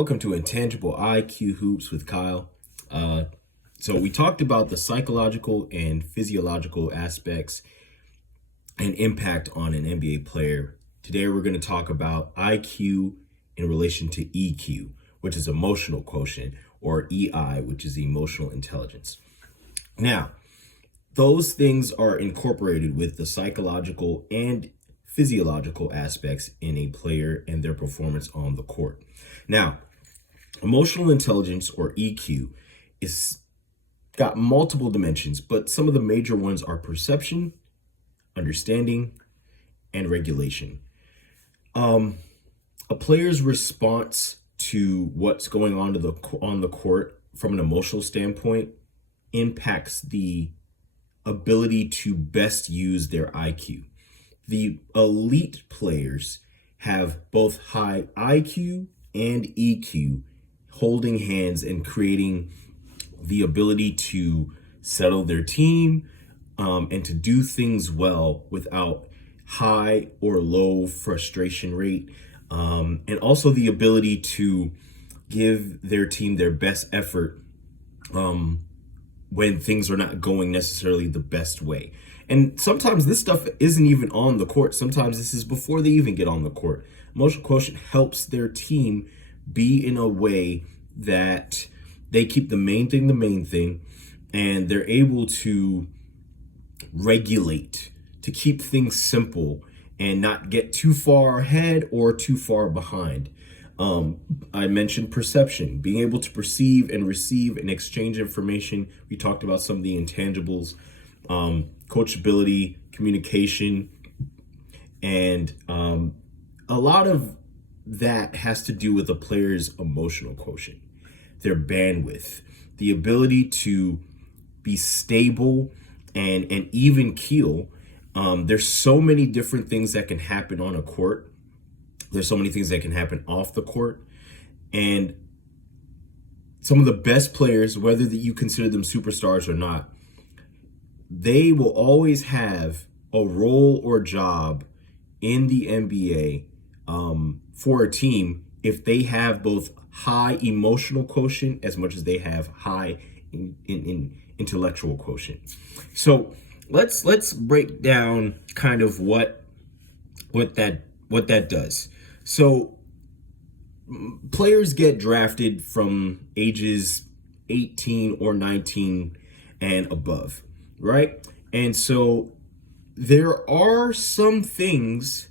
Welcome to Intangible IQ Hoops with Kyle. So we talked about the psychological and physiological aspects and impact on an NBA player. Today we're going to talk about IQ in relation to EQ, which is emotional quotient, or EI, which is emotional intelligence. Now, those things are incorporated with the psychological and physiological aspects in a player and their performance on the court. Now, emotional intelligence, or EQ, is got multiple dimensions, but some of the major ones are perception, understanding, and regulation. A player's response to what's going on on the court from an emotional standpoint impacts the ability to best use their IQ. The elite players have both high IQ and EQ, holding hands and creating the ability to settle their team and to do things well without high or low frustration rate, and also the ability to give their team their best effort when things are not going necessarily the best way. And sometimes this stuff isn't even on the court. Sometimes this is before they even get on the court. Emotional quotient helps their team be in a way that they keep the main thing, and they're able to regulate, to keep things simple and not get too far ahead or too far behind. I mentioned perception, being able to perceive and receive and exchange information. We talked about some of the intangibles, coachability, communication, and a lot of that has to do with a player's emotional quotient, their bandwidth, the ability to be stable and even keel. There's so many different things that can happen on a court. There's so many things that can happen off the court. And some of the best players, whether that you consider them superstars or not, they will always have a role or job in the NBA for a team if they have both high emotional quotient as much as they have high in intellectual quotient. So let's break down kind of what that does. So players get drafted from ages 18 or 19 and above, right? And so there are some things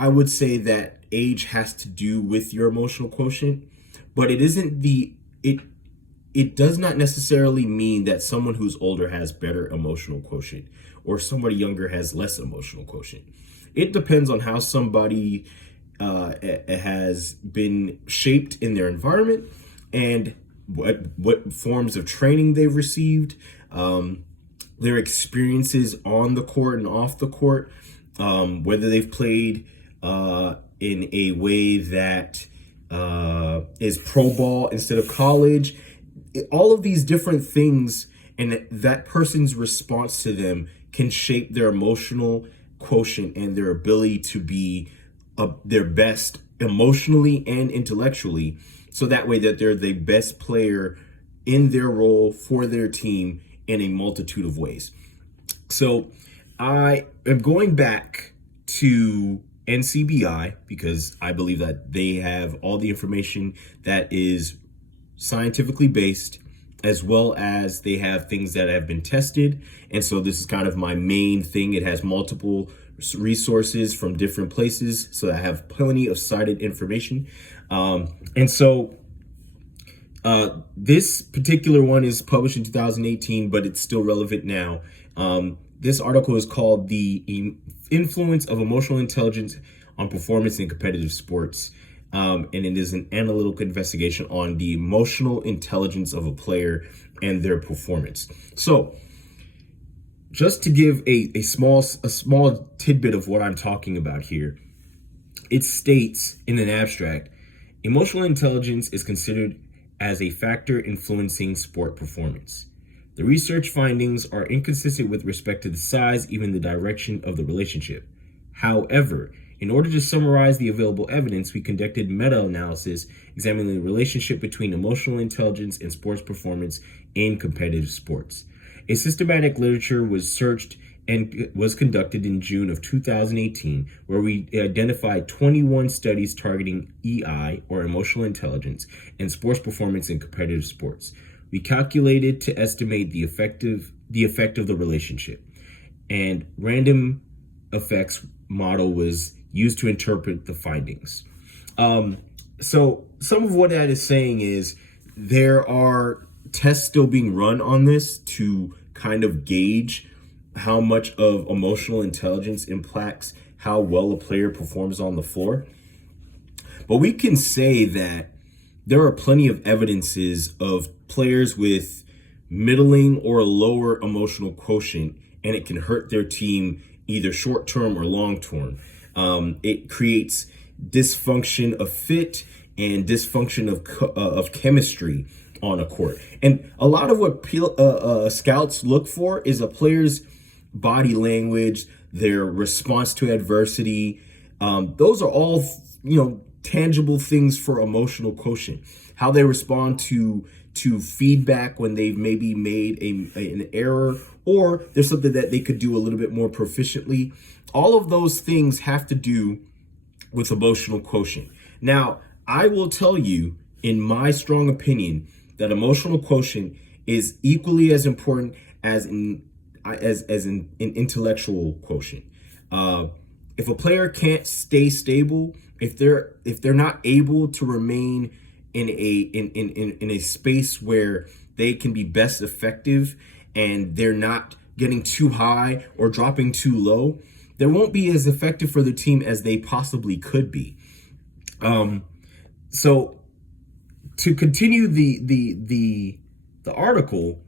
I would say that age has to do with your emotional quotient, but it isn't it does not necessarily mean that someone who's older has better emotional quotient or somebody younger has less emotional quotient. It depends on how somebody has been shaped in their environment and what forms of training they've received, their experiences on the court and off the court, whether they've played in a way that is pro ball instead of college. All of these different things and that person's response to them can shape their emotional quotient and their ability to be their best emotionally and intellectually, so that way that they're the best player in their role for their team in a multitude of ways. So I am going back to NCBI because I believe that they have all the information that is scientifically based, as well as they have things that have been tested. And so this is kind of my main thing. It has multiple resources from different places, so I have plenty of cited information. And so this particular one is published in 2018, but it's still relevant now. This article is called "The Influence of Emotional Intelligence on Performance in Competitive Sports." And it is an analytical investigation on the emotional intelligence of a player and their performance. So just to give a small tidbit of what I'm talking about here, it states in an abstract, emotional intelligence is considered as a factor influencing sport performance. The research findings are inconsistent with respect to the size, even the direction of the relationship. However, In order to summarize the available evidence, we conducted meta-analysis examining the relationship between emotional intelligence and sports performance in competitive sports. A systematic literature was searched and was conducted in June of 2018, where we identified 21 studies targeting EI, or emotional intelligence, and sports performance in competitive sports. We calculated to estimate the effect of the relationship, and random effects model was used to interpret the findings. So some of what that is saying is there are tests still being run on this to kind of gauge how much of emotional intelligence impacts how well a player performs on the floor. But we can say that there are plenty of evidences of players with middling or a lower emotional quotient, and it can hurt their team either short-term or long-term. It creates dysfunction of fit and dysfunction of chemistry on a court. And a lot of what scouts look for is a player's body language, their response to adversity. Those are all, tangible things for emotional quotient. How they respond to feedback when they've maybe made an error, or there's something that they could do a little bit more proficiently. All of those things have to do with emotional quotient. Now, I will tell you, in my strong opinion, that emotional quotient is equally as important as an intellectual quotient. If a player can't stay stable, if they're not able to remain in a space where they can be best effective, and they're not getting too high or dropping too low, they won't be as effective for the team as they possibly could be. So to continue the article,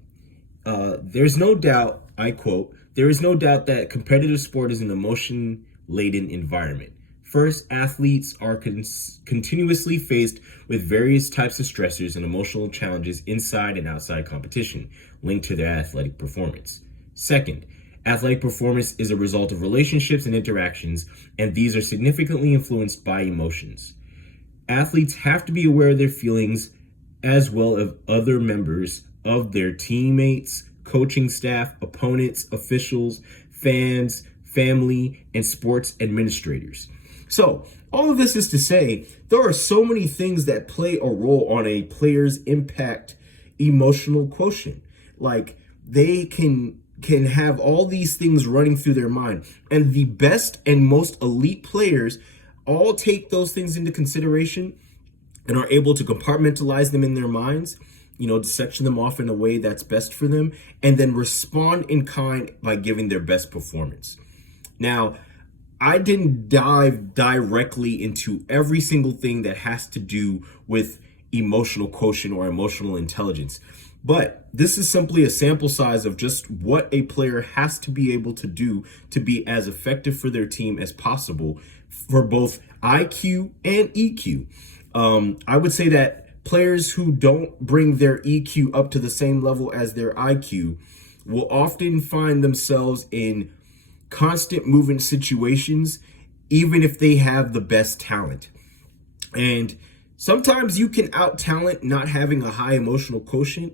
there's no doubt, I quote, "There is no doubt that competitive sport is an emotion-laden environment. First, athletes are continuously faced with various types of stressors and emotional challenges inside and outside competition linked to their athletic performance. Second, athletic performance is a result of relationships and interactions, and these are significantly influenced by emotions. Athletes have to be aware of their feelings as well as other members of their teammates, coaching staff, opponents, officials, fans, family, and sports administrators." So all of this is to say, there are so many things that play a role on a player's impact emotional quotient. Like, they can have all these things running through their mind. And the best and most elite players all take those things into consideration and are able to compartmentalize them in their minds, to section them off in a way that's best for them, and then respond in kind by giving their best performance. Now, I didn't dive directly into every single thing that has to do with emotional quotient or emotional intelligence, but this is simply a sample size of just what a player has to be able to do to be as effective for their team as possible for both IQ and EQ. I would say that players who don't bring their EQ up to the same level as their IQ will often find themselves in constant movement situations, even if they have the best talent. And sometimes you can out-talent not having a high emotional quotient,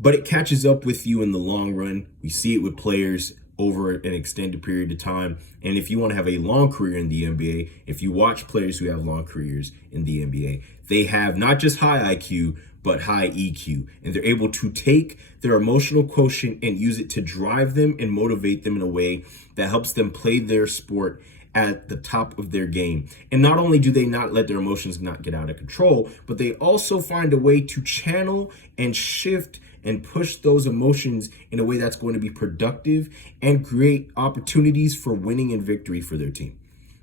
but it catches up with you in the long run. We see it with players over an extended period of time. And if you want to have a long career in the NBA, if you watch players who have long careers in the NBA, they have not just high IQ, but high EQ. And they're able to take their emotional quotient and use it to drive them and motivate them in a way that helps them play their sport at the top of their game. And not only do they not let their emotions not get out of control, but they also find a way to channel and shift and push those emotions in a way that's going to be productive and create opportunities for winning and victory for their team.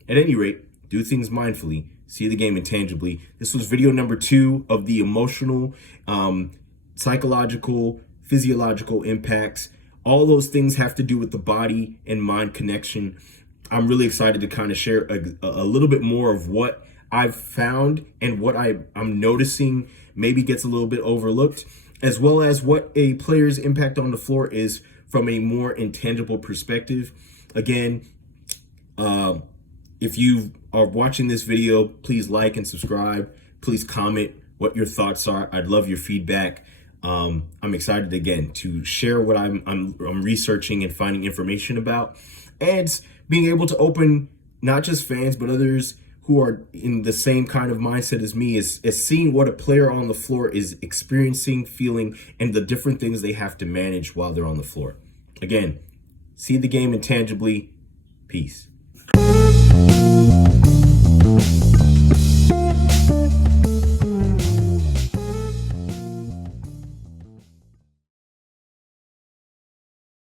At any rate, do things mindfully, see the game intangibly. This was video number 2 of the emotional, psychological, physiological impacts. All those things have to do with the body and mind connection. I'm really excited to kind of share a little bit more of what I've found and what I'm noticing maybe gets a little bit overlooked, as well as what a player's impact on the floor is from a more intangible perspective. Again, If you are watching this video, please like and subscribe. Please comment what your thoughts are. I'd love your feedback. I'm excited again to share what I'm researching and finding information about, and being able to open not just fans but others who are in the same kind of mindset as me is seeing what a player on the floor is experiencing, feeling, and the different things they have to manage while they're on the floor. Again, see the game intangibly. Peace.